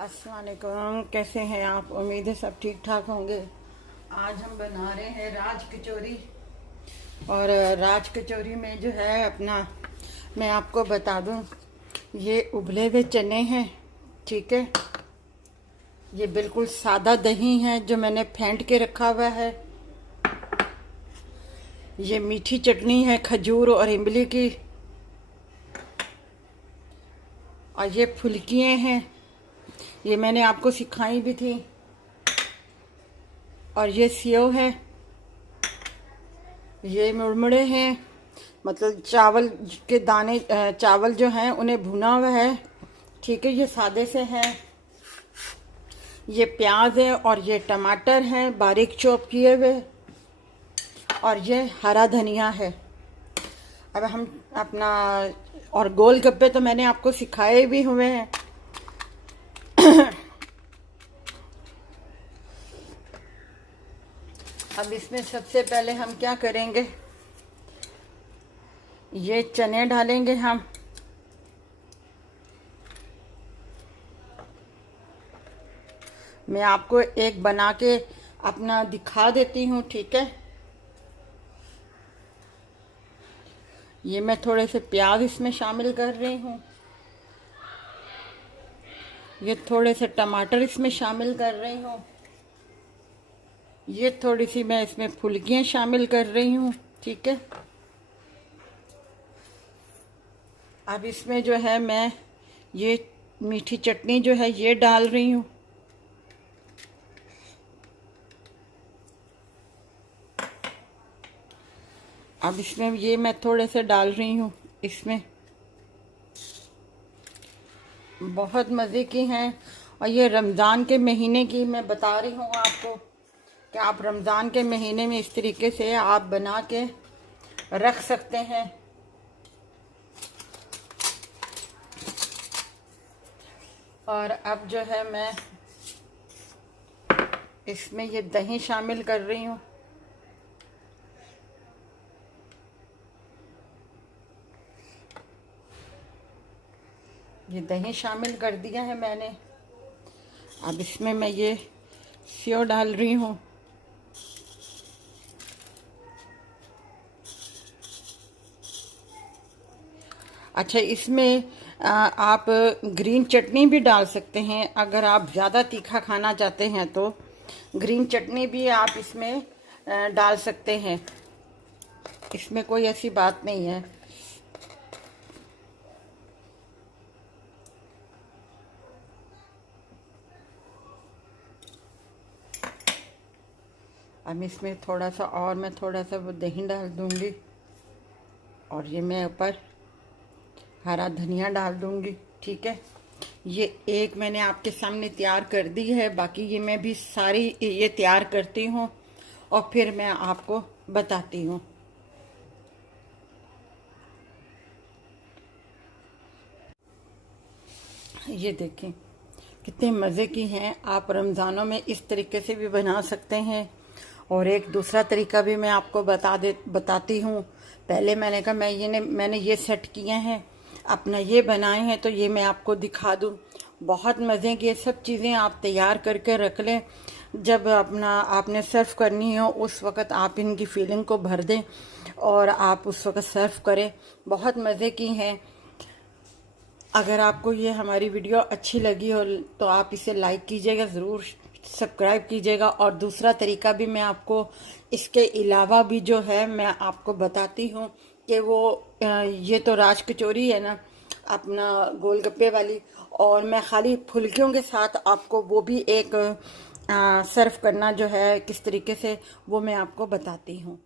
अस्सलाम वालेकुम, कैसे हैं आप? उम्मीद है सब ठीक ठाक होंगे। आज हम बना रहे हैं राज कचौरी। और राज कचौरी में जो है अपना, मैं आपको बता दूं, ये उबले हुए चने हैं, ठीक है। ये बिल्कुल सादा दही है जो मैंने फेंट के रखा हुआ है। ये मीठी चटनी है खजूर और इमली की। और ये फुल्कियाँ हैं, ये मैंने आपको सिखाई भी थी। और ये सेव है, ये मुरमुरे हैं, मतलब चावल के दाने, चावल जो हैं उन्हें भुना हुआ है, ठीक है। ये सादे से हैं। ये प्याज है और ये टमाटर हैं बारीक चॉप किए हुए। और ये हरा धनिया है। अब हम अपना, और गोल गप्पे तो मैंने आपको सिखाए भी हुए हैं। अब इसमें सबसे पहले हम क्या करेंगे, ये चने डालेंगे हम। मैं आपको एक बना के अपना दिखा देती हूँ, ठीक है। ये मैं थोड़े से प्याज इसमें शामिल कर रही हूँ। ये थोड़े से टमाटर इसमें शामिल कर रही हूँ। ये थोड़ी सी मैं इसमें फुल्कियाँ शामिल कर रही हूँ, ठीक है। अब इसमें जो है मैं ये मीठी चटनी जो है ये डाल रही हूँ। अब इसमें ये मैं थोड़े से डाल रही हूँ इसमें। बहुत मज़े की हैं। और ये रमज़ान के महीने की मैं बता रही हूँ आपको कि आप रमज़ान के महीने में इस तरीके से आप बना के रख सकते हैं। और अब जो है मैं इसमें ये दही शामिल कर रही हूँ। ये दही शामिल कर दिया है मैंने। अब इसमें मैं ये सेव डाल रही हूँ। अच्छा, इसमें आप ग्रीन चटनी भी डाल सकते हैं। अगर आप ज़्यादा तीखा खाना चाहते हैं तो ग्रीन चटनी भी आप इसमें डाल सकते हैं। इसमें कोई ऐसी बात नहीं है। अब इसमें थोड़ा सा और मैं थोड़ा सा वो दही डाल दूँगी। और ये मैं ऊपर हरा धनिया डाल दूँगी, ठीक है। ये एक मैंने आपके सामने तैयार कर दी है, बाकी ये मैं भी सारी ये तैयार करती हूँ और फिर मैं आपको बताती हूँ। ये देखें कितने मज़े की हैं। आप रमज़ानों में इस तरीके से भी बना सकते हैं। और एक दूसरा तरीका भी मैं आपको बताती हूँ। पहले मैंने कहा मैंने ये सेट किए हैं, अपना ये बनाए हैं, तो ये मैं आपको दिखा दूँ। बहुत मज़े की ये सब चीज़ें आप तैयार करके रख लें। जब अपना आपने सर्व करनी हो उस वक़्त आप इनकी फीलिंग को भर दें और आप उस वक़्त सर्व करें। बहुत मज़े की हैं। अगर आपको ये हमारी वीडियो अच्छी लगी हो तो आप इसे लाइक कीजिएगा, ज़रूर सब्सक्राइब कीजिएगा। और दूसरा तरीका भी मैं आपको इसके अलावा भी जो है मैं आपको बताती हूँ कि वो ये तो राज कचौरी है ना अपना गोलगप्पे वाली, और मैं खाली फुल्कियों के साथ आपको वो भी एक सर्व करना जो है किस तरीके से, वो मैं आपको बताती हूँ।